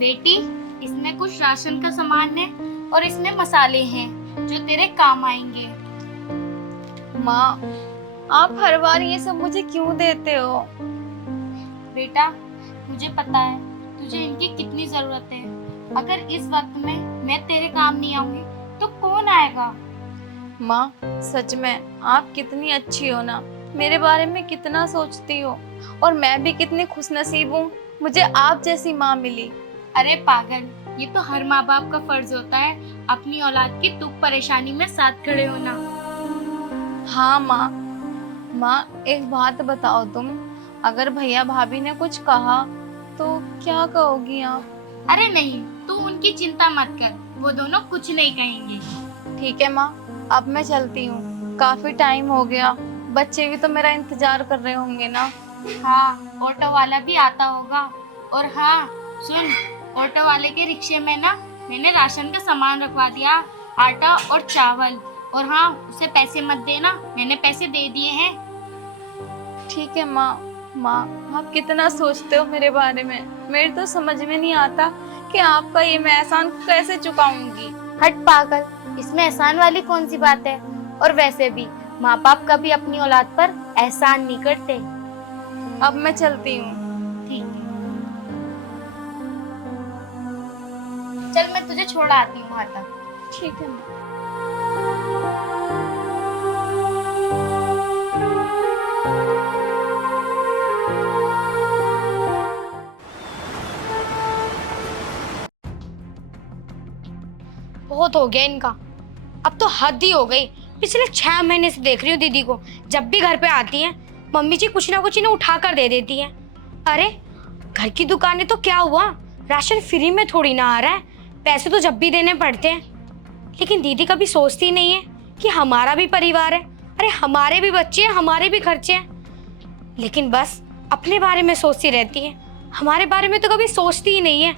बेटी, इसमें कुछ राशन का सामान है और इसमें मसाले हैं जो तेरे काम आएंगे। माँ, आप हर बार ये सब मुझे क्यों देते हो? बेटा, मुझे पता है तुझे इनकी कितनी जरूरत है। अगर इस वक्त में मैं तेरे काम नहीं आऊंगी तो कौन आएगा? माँ, सच में आप कितनी अच्छी हो ना, मेरे बारे में कितना सोचती हो, और मैं भी कितनी खुशनसीब हूँ, मुझे आप जैसी माँ मिली। अरे पागल, ये तो हर माँ बाप का फर्ज होता है अपनी औलाद की दुख परेशानी में साथ खड़े होना। हाँ माँ। माँ, एक बात बताओ तुम, अगर भैया भाभी ने कुछ कहा तो क्या कहोगी आप? अरे नहीं, तू उनकी चिंता मत कर, वो दोनों कुछ नहीं कहेंगे। ठीक है माँ, अब मैं चलती हूँ, काफी टाइम हो गया, बच्चे भी तो मेरा इंतजार कर रहे होंगे ना। हाँ, ऑटो वाला भी आता होगा। और हाँ सुन, ऑटो वाले के रिक्शे में ना मैंने राशन का सामान रखवा दिया, आटा और चावल। और हाँ, उसे पैसे मत देना, मैंने पैसे दे दिए हैं। ठीक है माँ। माँ, आप कितना सोचते हो मेरे बारे में, मेरे तो समझ में नहीं आता कि आपका ये मैं एहसान कैसे चुकाऊंगी। हट पागल, इसमें एहसान वाली कौन सी बात है? और वैसे भी माँ बाप कभी अपनी औलाद पर एहसान नहीं करते। अब मैं चलती हूँ। ठीक है, चल मैं तुझे छोड़ आती हूँ वहां तक। ठीक है माँ। बहुत हो गया इनका, अब तो हद ही हो गई। पिछले 6 महीने से देख रही हूँ दीदी को, जब भी घर पे आती हैं मम्मी जी कुछ ना कुछ इन्हें उठा कर दे देती हैं। अरे घर की दुकानें तो क्या हुआ, राशन फ्री में थोड़ी ना आ रहा है, पैसे तो जब भी देने पड़ते हैं। लेकिन दीदी कभी सोचती नहीं है कि हमारा भी परिवार है, अरे हमारे भी बच्चे हैं, हमारे भी खर्चे हैं। लेकिन बस अपने बारे में सोचती रहती है, हमारे बारे में तो कभी सोचती ही नहीं है।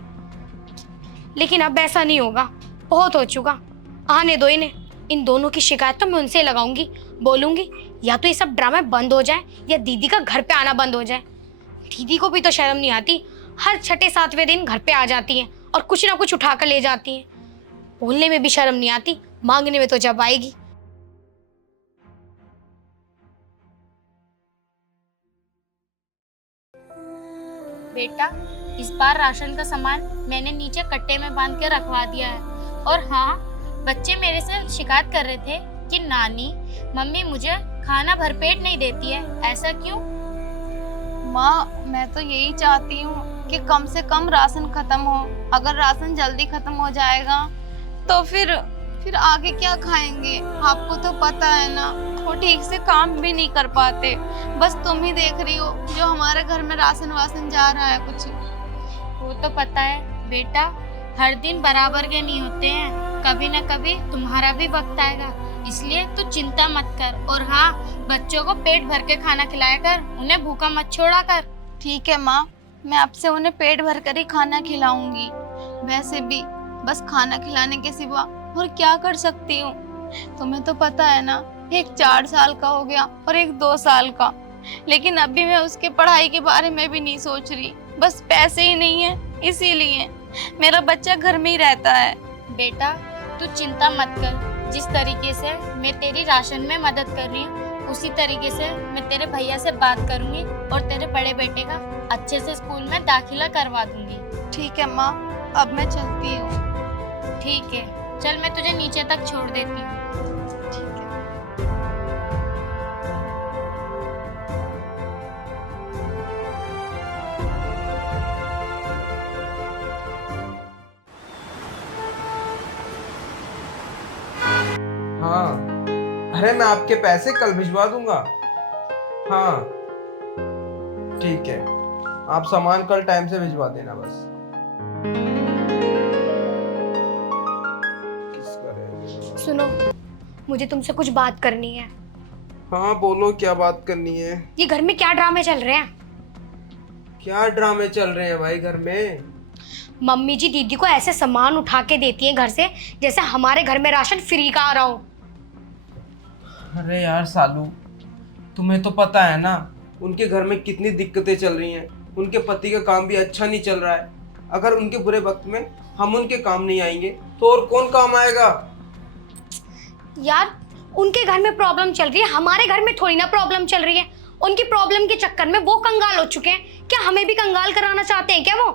लेकिन अब ऐसा नहीं होगा, बहुत हो चुका, आने दो इन्हें। इन दोनों की शिकायत तो मैं उनसे लगाऊंगी, बोलूंगी या तो ये सब ड्रामे बंद हो जाए या दीदी का घर पे आना बंद हो जाए। दीदी को भी तो शर्म नहीं आती, हर छठे सातवें दिन घर पे आ जाती हैं और कुछ ना कुछ उठा कर ले जाती हैं। बोलने में भी शर्म नहीं आती, मांगने में तो जब आएगी। बेटा, इस बार राशन का सामान मैंने नीचे कट्टे में बांध के रखवा दिया है। और हाँ, बच्चे मेरे से शिकायत कर रहे थे कि नानी, मम्मी मुझे खाना भरपेट नहीं देती है, ऐसा क्यों? माँ, मैं तो यही चाहती हूँ कि कम से कम राशन खत्म हो। अगर राशन जल्दी खत्म हो जाएगा तो फिर आगे क्या खाएंगे? आपको तो पता है ना, वो ठीक से काम भी नहीं कर पाते। बस तुम ही देख रही हो जो हमारे घर में राशन वासन जा रहा है कुछ। वो तो पता है बेटा, हर दिन बराबर के नहीं होते हैं, कभी ना कभी तुम्हारा भी वक्त आएगा, इसलिए तू चिंता मत कर। और हाँ, बच्चों को पेट भर के खाना खिलाया कर, उन्हें भूखा मत छोड़ा कर। ठीक है माँ, मैं आपसे उन्हें पेट भर कर ही खाना खिलाऊंगी। वैसे भी बस खाना खिलाने के सिवा और क्या कर सकती हूँ? तुम्हें तो पता है ना, एक 4 साल का हो गया और एक 2 साल का, लेकिन अभी मैं उसके पढ़ाई के बारे में भी नहीं सोच रही। बस पैसे ही नहीं है, इसीलिए मेरा बच्चा घर में ही रहता है। बेटा, तू चिंता मत कर, जिस तरीके से मैं तेरी राशन में मदद कर रही हूँ उसी तरीके से मैं तेरे भैया से बात करूंगी और तेरे बड़े बेटे का अच्छे से स्कूल में दाखिला करवा दूंगी। ठीक है माँ, अब मैं चलती हूँ। ठीक है, चल मैं तुझे नीचे तक छोड़ देती हूँ। ठीक है। हाँ, अरे मैं आपके पैसे कल भिजवा दूंगा। हाँ ठीक है, आप सामान कल टाइम से भिजवा देना बस। किसका रहेगा? सुनो, मुझे तुमसे कुछ बात करनी है। हाँ बोलो, क्या बात करनी है? ये घर में क्या ड्रामे चल रहे हैं? क्या ड्रामे चल रहे हैं भाई घर में? मम्मी जी दीदी को ऐसे सामान उठा के देती है घर से जैसे हमारे घर में राशन फ्री का आ रहा हो। अरे यार सालू, तुम्हें तो पता है ना उनके घर में कितनी दिक्कतें चल रही हैं, उनके पति का काम भी अच्छा नहीं चल रहा है। अगर उनके बुरे वक्त में हम उनके काम नहीं आएंगे तो और कौन काम आएगा? यार उनके घर में प्रॉब्लम चल रही है, हमारे घर में थोड़ी ना प्रॉब्लम चल रही है। उनकी प्रॉब्लम के चक्कर में वो कंगाल हो चुके हैं, क्या हमें भी कंगाल कराना चाहते हैं क्या वो?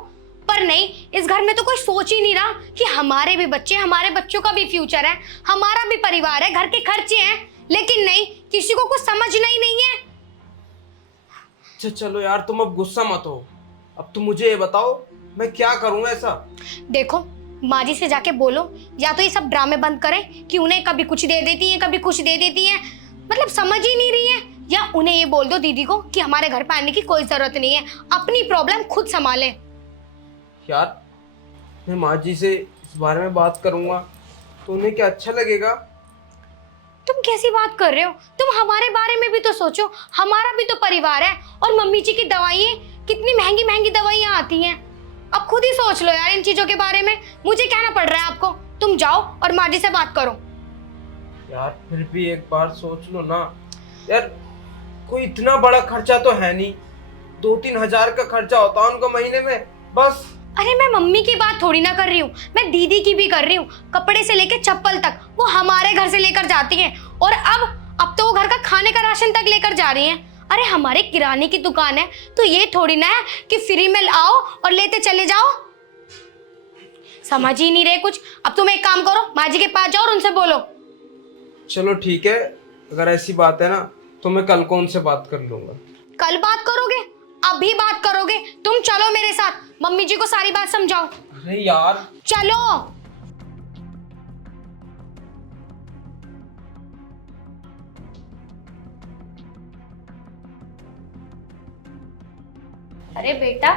पर नहीं, इस घर में तो कोई सोच ही नहीं रहा कि हमारे भी बच्चे, हमारे बच्चों का भी फ्यूचर है, हमारा भी परिवार है, घर के खर्चे हैं। लेकिन नहीं, किसी को कुछ समझना ही नहीं है। अच्छा चलो यार, तुम अब गुस्सा मत हो। अब तुम मुझे ये बताओ मैं क्या करूं ऐसा? देखो माँ जी से जाके बोलो, या तो ये सब ड्रामे बंद करें कि उन्हें कभी कुछ दे देती है, कभी कुछ दे देती है, मतलब समझ ही नहीं रही है। या उन्हें ये बोल दो दीदी को कि हमारे घर पे आने की कोई जरूरत नहीं है, अपनी प्रॉब्लम खुद संभाले। यार मैं माँ जी से इस बारे में बात करूंगा तो उन्हें क्या अच्छा लगेगा? तुम कैसी बात कर रहे हो? तुम हमारे बारे में भी तो सोचो, हमारा भी तो परिवार है। और मम्मी जी की दवाइयाँ, कितनी महंगी महंगी दवाइयाँ आती हैं। अब खुद ही सोच लो यार इन चीजों के बारे में, मुझे कहना पड़ रहा है आपको। तुम जाओ और माँ जी से बात करो। यार फिर भी एक बार सोच लो ना यार, कोई इतना बड़ा खर्चा तो है नहीं, 2-3 हजार का खर्चा होता है उनका महीने में बस। अरे मैं मम्मी की बात थोड़ी ना कर रही हूँ, मैं दीदी की भी कर रही हूँ। कपड़े से लेके चप्पल तक वो हमारे घर से लेकर जाती हैं, और अब तो वो घर का खाने का राशन तक लेकर जा रही हैं। अरे हमारे किराने की दुकान है, तो ये थोड़ी ना है कि फ्री में आओ और लेते चले जाओ। समझ ही नहीं रहे कुछ। अब तुम एक काम करो, माँ जी के पास जाओ और उनसे बोलो। चलो ठीक है, अगर ऐसी बात है ना तो मैं कल को उनसे बात कर लूंगा। कल बात करोगे? अभी बात करोगे? तुम चलो मेरे साथ, मम्मी जी को सारी बात समझाओ। अरे यार चलो। अरे बेटा,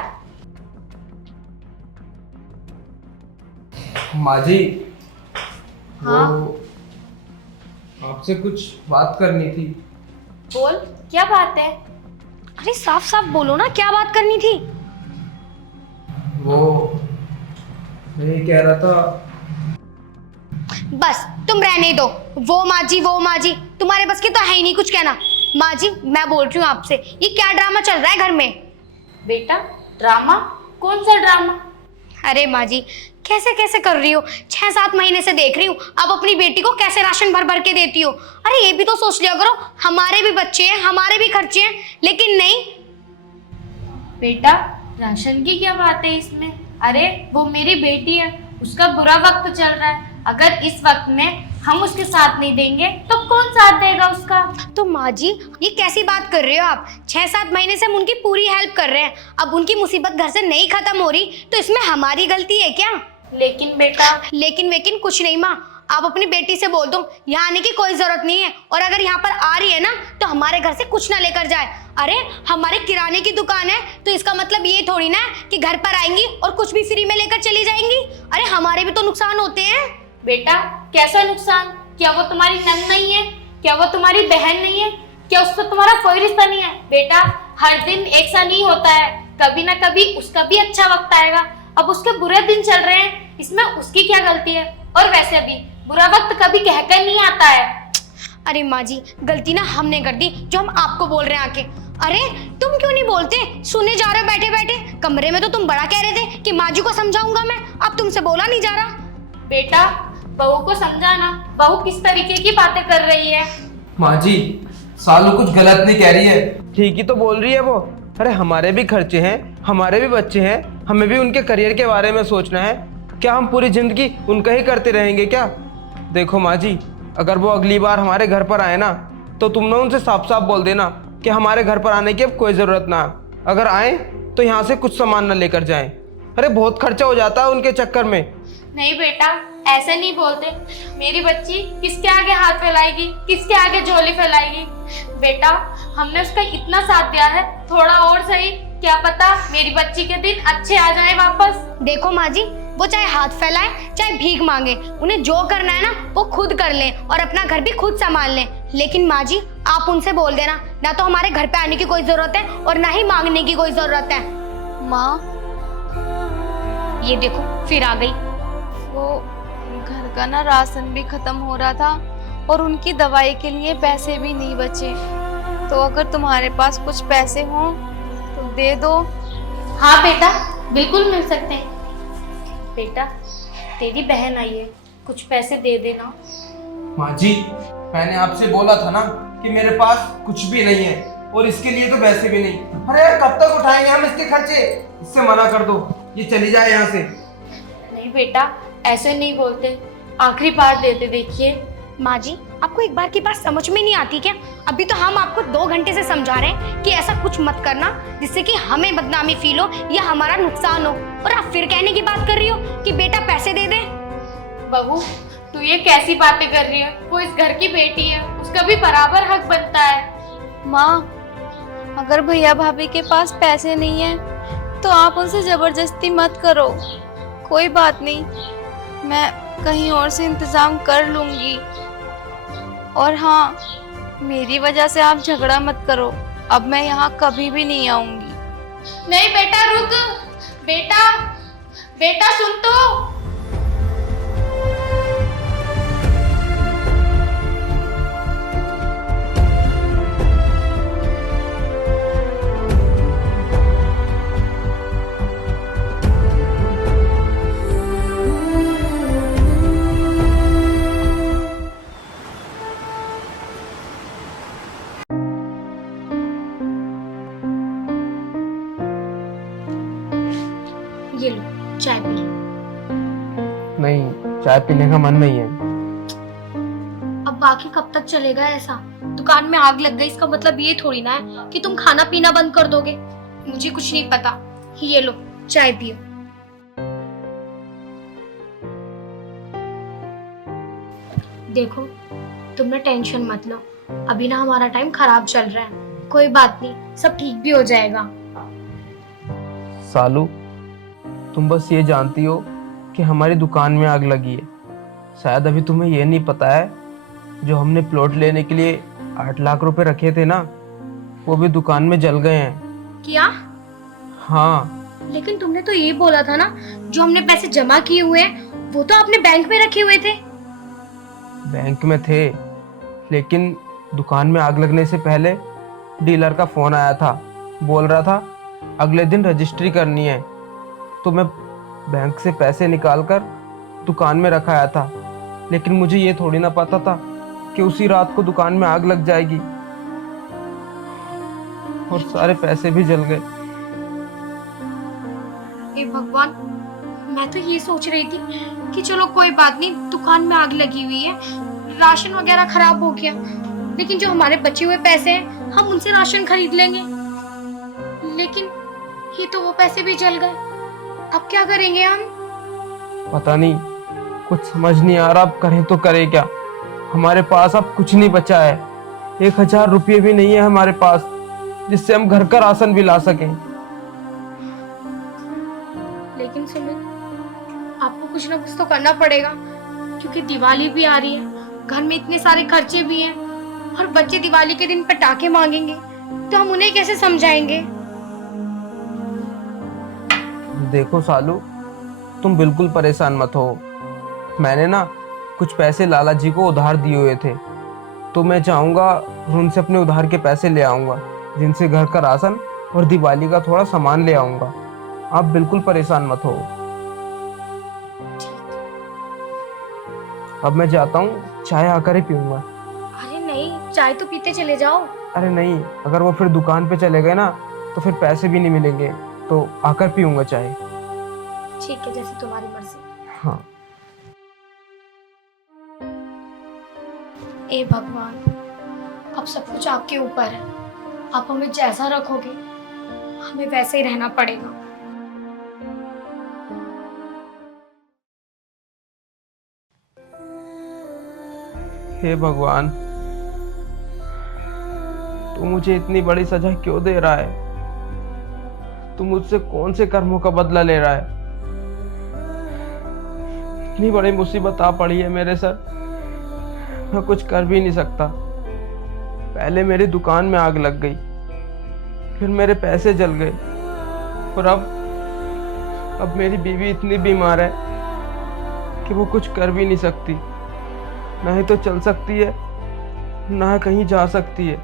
माँ जी, हाँ? वो आपसे कुछ बात करनी थी। बोल, क्या बात है? अरे साफ साफ बोलो ना, क्या बात करनी थी? वो मैं ये कह रहा था। बस तुम रहने दो। वो माँ जी, तुम्हारे बस की तो है ही नहीं कुछ कहना। माँ जी मैं बोल रही हूँ आपसे, ये क्या ड्रामा चल रहा है घर में? बेटा ड्रामा? कौन सा ड्रामा? अरे माँ जी कैसे कैसे कर रही हो? 6-7 महीने से देख रही हूँ, अब अपनी बेटी को कैसे राशन भर भर के देती हो। अरे ये भी तो सोच लिया करो, हमारे भी बच्चे हैं, हमारे भी खर्चे हैं। लेकिन नहीं। बेटा राशन की क्या बात है इसमें? अरे वो मेरी बेटी है, उसका बुरा वक्त चल रहा है। अगर इस वक्त में हम उसके साथ नहीं देंगे तो कौन साथ देगा उसका? तो माँ जी ये कैसी बात कर रहे हो आप? 6-7 महीने से हम उनकी पूरी हेल्प कर रहे हैं, अब उनकी मुसीबत घर से नहीं खत्म हो रही तो इसमें हमारी गलती है क्या? लेकिन बेटा, लेकिन कुछ नहीं माँ, आप अपनी बेटी से बोल दो यहाँ आने की कोई जरूरत नहीं है, और अगर यहाँ पर आ रही है ना तो हमारे घर से कुछ ना लेकर जाए। अरे हमारे किराने की दुकान है, तो इसका मतलब ये थोड़ी ना है कि घर पर आएंगी और कुछ भी फ्री में लेकर चली जाएंगी। अरे हमारे भी तो नुकसान होते हैं। बेटा कैसा नुकसान? क्या वो तुम्हारी नंद नहीं है? क्या वो तुम्हारी बहन नहीं है? क्या उससे तुम्हारा कोई रिश्ता नहीं है? बेटा हर दिन एक सा नहीं होता है, कभी ना कभी उसका भी अच्छा वक्त आएगा। अब उसके बुरे दिन चल रहे हैं, इसमें उसकी क्या गलती है? और वैसे भी बुरा वक्त कभी कहकर नहीं आता है। अरे माँ जी गलती ना हमने कर दी जो हम आपको बोल रहे हैं आके। अरे तुम क्यों नहीं बोलते? सुने जा रहे हो बैठे बैठे। कमरे में तो तुम बड़ा कह रहे थे कि माँ जी को समझाऊंगा मैं, अब तुमसे बोला नहीं जा रहा। बेटा बहू को समझाना, बहू किस तरीके की बातें कर रही है। माँ जी सालू कुछ गलत नहीं कह रही है, ठीक ही तो बोल रही है वो। अरे हमारे भी खर्चे हैं, हमारे भी बच्चे हैं, हमें भी उनके करियर के बारे में सोचना है। क्या हम पूरी जिंदगी उनका ही करते रहेंगे क्या? देखो माँ जी, अगर वो अगली बार हमारे घर पर आए ना तो तुम ना उनसे साफ साफ बोल देना कि हमारे घर पर आने की अब कोई ज़रूरत ना, अगर आए तो यहाँ से कुछ सामान ना लेकर जाएं। अरे बहुत खर्चा हो जाता है उनके चक्कर में। नहीं बेटा ऐसे नहीं बोलते, मेरी बच्ची किसके आगे हाथ फैलाएगी, किसके आगे झोली फैलाएगी? बेटा हमने उसका इतना साथ दिया है, थोड़ा और सही, क्या पता मेरी बच्ची के दिन अच्छे आ जाए वापस। देखो माँ जी वो चाहे हाथ फैलाए चाहे भीख मांगे, उन्हें जो करना है ना वो खुद कर लें और अपना घर भी खुद संभाल लें। लेकिन माँ जी आप उनसे बोल देना, ना तो हमारे घर पे आने की कोई जरूरत है और ना ही मांगने की कोई जरूरत है। माँ ये देखो फिर आ गई। वो घर का ना राशन भी खत्म हो रहा था और उनकी दवाई के लिए पैसे भी नहीं बचे, तो अगर तुम्हारे पास कुछ पैसे हों तो दे दो। हाँ बेटा बिल्कुल मिल सकते हैं, बेटा तेरी बहन आई है, कुछ पैसे दे देना। माँ जी, मैंने आपसे बोला था ना कि मेरे पास कुछ भी नहीं है, और इसके लिए तो वैसे भी नहीं। अरे यार, कब तक उठाएंगे हम इसके खर्चे? इससे मना कर दो, ये चली जाए यहाँ से। नहीं बेटा, ऐसे नहीं बोलते, आखिरी बार देते देखिए। माँ जी, आपको एक बार की बात समझ में नहीं आती क्या? अभी तो हम आपको 2 घंटे से समझा रहे हैं कि ऐसा कुछ मत करना जिससे कि हमें बदनामी फील हो या हमारा नुकसान हो, और आप फिर कहने की बात कर रही हो कि बेटा पैसे दे दे। बहू, तू ये कैसी बातें कर रही है? वो इस घर की बेटी है, उसका भी बराबर हक बनता है। माँ, अगर भैया भाभी के पास पैसे नहीं है तो आप उनसे जबरदस्ती मत करो। कोई बात नहीं, मैं कहीं और से इंतजाम कर लूंगी। और हाँ, मेरी वजह से आप झगड़ा मत करो, अब मैं यहाँ कभी भी नहीं आऊंगी। नहीं बेटा रुक, बेटा बेटा सुन तो। ये लो, चाय पी। नहीं, चाय पीने का मन नहीं है। अब बाकी कब तक चलेगा ऐसा? दुकान में आग लग गई, इसका मतलब ये थोड़ी ना है कि तुम खाना पीना बंद कर दोगे। मुझे कुछ नहीं पता। ये लो, चाय पियो। देखो, तुम ना टेंशन मत लो, अभी ना हमारा टाइम खराब चल रहा है। कोई बात नहीं, सब ठीक भी हो जाएगा। सालू, तुम बस ये जानती हो कि हमारी दुकान में आग लगी है। शायद अभी तुम्हें ये नहीं पता है, जो हमने प्लॉट लेने के लिए 8 लाख रुपए रखे थे ना, वो भी दुकान में जल गए हैं। क्या? हाँ। लेकिन तुमने तो ये बोला था ना, जो हमने पैसे जमा किए हुए हैं वो तो आपने बैंक में रखे हुए थे। बैंक में थे, लेकिन दुकान में आग लगने से पहले डीलर का फोन आया था। बोल रहा था अगले दिन रजिस्ट्री करनी है, तो मैं बैंक से पैसे निकालकर दुकान में रखाया था। लेकिन मुझे ये थोड़ी ना पता था कि उसी रात को दुकान में आग लग जाएगी और सारे पैसे भी जल गए। हे भगवान, मैं तो ये सोच रही थी कि चलो कोई बात नहीं, दुकान में आग लगी हुई है, राशन वगैरह खराब हो गया, लेकिन जो हमारे बचे हुए पैसे हैं हम उनसे राशन खरीद लेंगे। लेकिन ये तो वो पैसे भी जल गए। अब क्या करेंगे हम? पता नहीं, कुछ समझ नहीं आ रहा अब करें तो करें क्या। हमारे पास अब कुछ नहीं बचा है, 1000 रुपये भी नहीं है हमारे पास जिससे हम घर का राशन भी ला सकें। लेकिन सुमित, आपको कुछ ना कुछ तो करना पड़ेगा, क्योंकि दिवाली भी आ रही है, घर में इतने सारे खर्चे भी हैं, और बच्चे दिवाली के दिन पटाखे मांगेंगे तो हम उन्हें कैसे समझाएंगे? देखो सालू, तुम बिल्कुल परेशान मत हो। मैंने ना कुछ पैसे लाला जी को उधार दिए हुए थे, तो मैं चाहूँगा उनसे अपने उधार के पैसे ले आऊँगा, जिनसे घर का राशन और दिवाली का थोड़ा सामान ले आऊँगा। आप बिल्कुल परेशान मत हो। अब मैं जाता हूँ, चाय आकर ही पीऊँगा। अरे नहीं, चाय तो पीते चले जाओ। अरे नहीं, अगर वो फिर दुकान पे चले गए ना तो फिर पैसे भी नहीं मिलेंगे, तो आकर पीऊँगा चाय। ठीक है, जैसे तुम्हारी मर्जी। हाँ। ए भगवान, अब सब कुछ आपके ऊपर है। आप हमें जैसा रखोगे हमें वैसे ही रहना पड़ेगा। हे भगवान, तू मुझे इतनी बड़ी सजा क्यों दे रहा है? तू मुझसे कौन से कर्मों का बदला ले रहा है? इतनी बड़ी मुसीबत आ पड़ी है मेरे सर, मैं कुछ कर भी नहीं सकता। पहले मेरी दुकान में आग लग गई, फिर मेरे पैसे जल गए, और अब मेरी बीवी इतनी बीमार है कि वो कुछ कर भी नहीं सकती। ना ही तो चल सकती है, ना कहीं जा सकती है।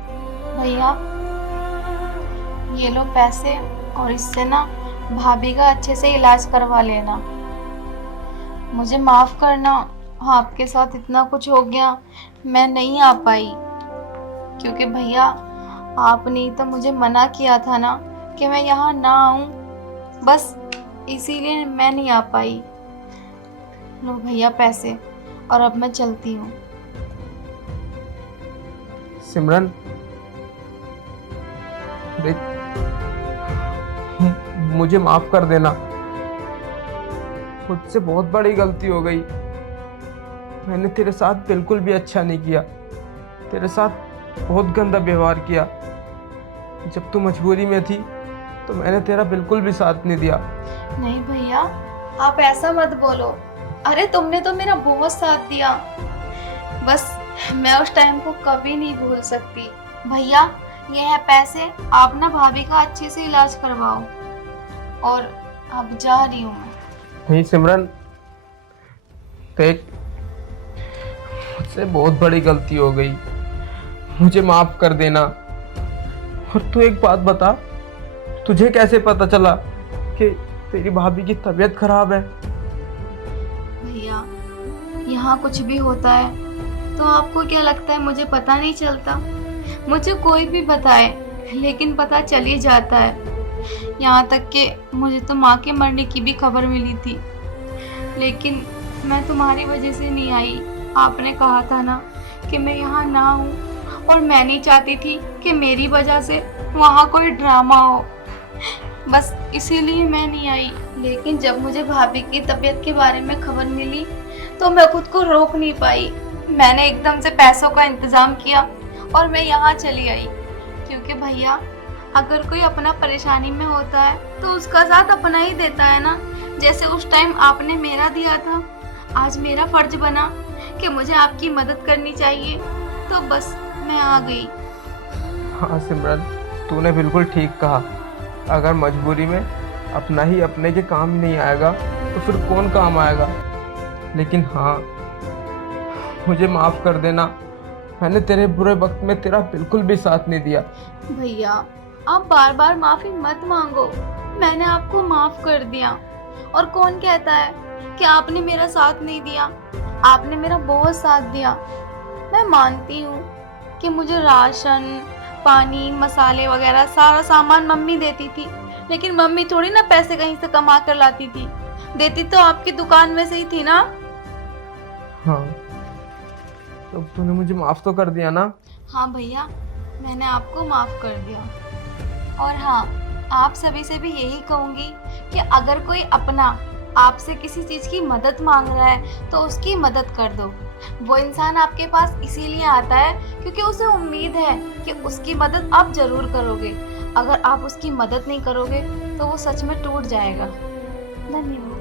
भैया, ये लो पैसे, और इससे ना भाभी का अच्छे से इलाज करवा लेना। मुझे माफ़ करना, आपके साथ इतना कुछ हो गया, मैं नहीं आ पाई। क्योंकि भैया आपने ही तो मुझे मना किया था ना कि मैं यहाँ ना आऊँ, बस इसीलिए मैं नहीं आ पाई। लो भैया पैसे, और अब मैं चलती हूँ। सिमरन देख, मुझे माफ कर देना, मुझसे बहुत बड़ी गलती हो गई। मैंने तेरे साथ बिल्कुल भी अच्छा नहीं किया, तेरे साथ बहुत गंदा व्यवहार किया। जब तू मजबूरी में थी तो मैंने तेरा बिल्कुल भी साथ नहीं दिया। नहीं भैया, आप ऐसा मत बोलो। अरे तुमने तो मेरा बहुत साथ दिया, बस मैं उस टाइम को कभी नहीं भूल सकती। भैया ये है पैसे, आप ना भाभी का अच्छे से इलाज करवाओ, और अब जा रही हूँ मैं। नहीं सिमरन देख, मुझसे बहुत बड़ी गलती हो गई, मुझे माफ कर देना। और तू एक बात बता, तुझे कैसे पता चला कि तेरी भाभी की तबीयत खराब है? भैया यहाँ कुछ भी होता है तो आपको क्या लगता है मुझे पता नहीं चलता? मुझे कोई भी बताए लेकिन पता चल ही जाता है। यहाँ तक कि मुझे तो माँ के मरने की भी खबर मिली थी, लेकिन मैं तुम्हारी वजह से नहीं आई। आपने कहा था ना कि मैं यहाँ ना हूँ, और मैं नहीं चाहती थी कि मेरी वजह से वहाँ कोई ड्रामा हो, बस इसीलिए मैं नहीं आई। लेकिन जब मुझे भाभी की तबीयत के बारे में खबर मिली तो मैं खुद को रोक नहीं पाई। मैंने एकदम से पैसों का इंतज़ाम किया और मैं यहाँ चली आई, क्योंकि भैया अगर कोई अपना परेशानी में होता है तो उसका साथ अपना ही देता है ना। जैसे उस टाइम आपने मेरा दिया था, आज मेरा फर्ज बना कि मुझे आपकी मदद करनी चाहिए, तो बस मैं आ गई। हाँ सिमरन, तूने बिल्कुल ठीक कहा। अगर मजबूरी में अपना ही अपने के काम नहीं आएगा तो फिर कौन काम आएगा। लेकिन हाँ, मुझे माफ़ कर देना, मैंने तेरे बुरे वक्त में तेरा बिल्कुल भी साथ नहीं दिया। भैया आप बार बार माफ़ी मत मांगो, मैंने आपको माफ़ कर दिया। और कौन कहता है कि आपने मेरा साथ नहीं दिया? आपने मेरा बहुत साथ दिया। मैं मानती हूँ कि मुझे राशन, पानी, मसाले वगैरह सारा सामान मम्मी देती थी, लेकिन मम्मी थोड़ी ना पैसे कहीं से कमा कर लाती थी, देती तो आपकी दुकान में से ही थी ना। हाँ, तो तूने मुझे माफ़ तो कर दिया ना? हाँ भैया, मैंने आपको माफ़ कर दिया। और हाँ, आप सभी से भी यही कहूँगी कि अगर कोई अपना आपसे किसी चीज़ की मदद मांग रहा है तो उसकी मदद कर दो। वो इंसान आपके पास इसीलिए आता है क्योंकि उसे उम्मीद है कि उसकी मदद आप ज़रूर करोगे। अगर आप उसकी मदद नहीं करोगे तो वो सच में टूट जाएगा। धन्यवाद।